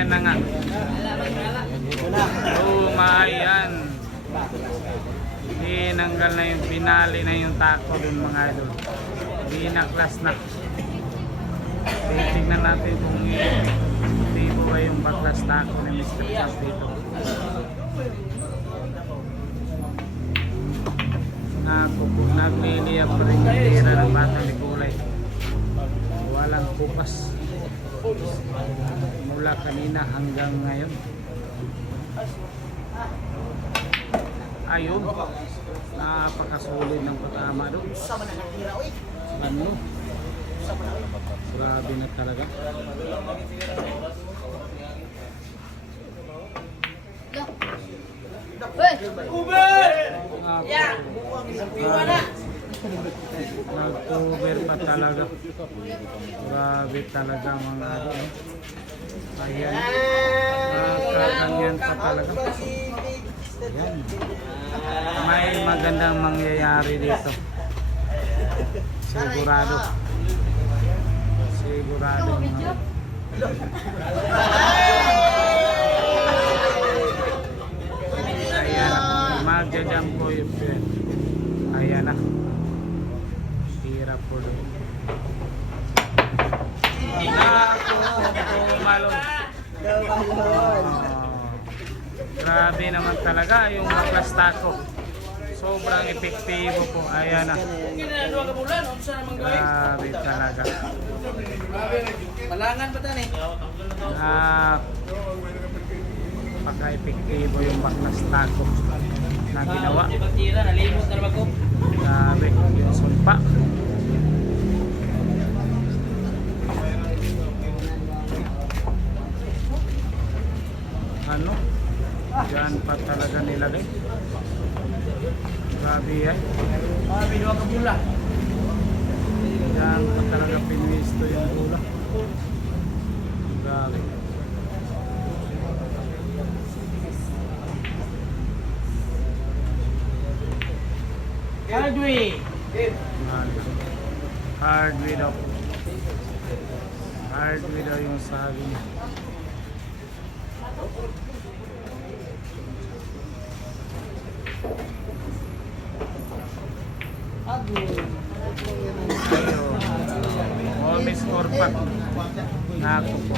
Ayan na nga. Lumayan. Tinanggal na yung pinali na yung tako dun mga idol. Binaklas na. Titignan natin kung efektibo ba yung baklas tako ni Mr. Plus dito. Nakupo, nagliliyap pa rin yung tira ng batang ni Kulay. Walang kupas. Mula kanina hanggang ngayon. Ayun. Napakasulit ng patama doon. Ano? Grabe na talaga. Nag-cover pa talaga. Grabe talaga mga ano. Ayan. Nakaganyan pa talaga. Ayan. May magandang mangyayari dito. Sigurado. Sigurado mga Ayan. Magja-jump po yung. Ayan na. Naku, tumalon. Oh. Grabe naman talaga yung maklas taco. Sobrang epektibo po. Ayan na. Grabe talaga. Malangan ba tani? Ah, pagka-epektibo yung baklas taco na ginawa. Grabe yung sumpa. Ano? Diyan pa talaga nilagay. Grabe yan. Ah, binuha ka mula. Diyan pa talaga pinwisto yung bula. Grabe. Hardway. Hardware daw. Hardware daw yung sabi niya. Ayun. Oh, Miss Orpat. Naku po.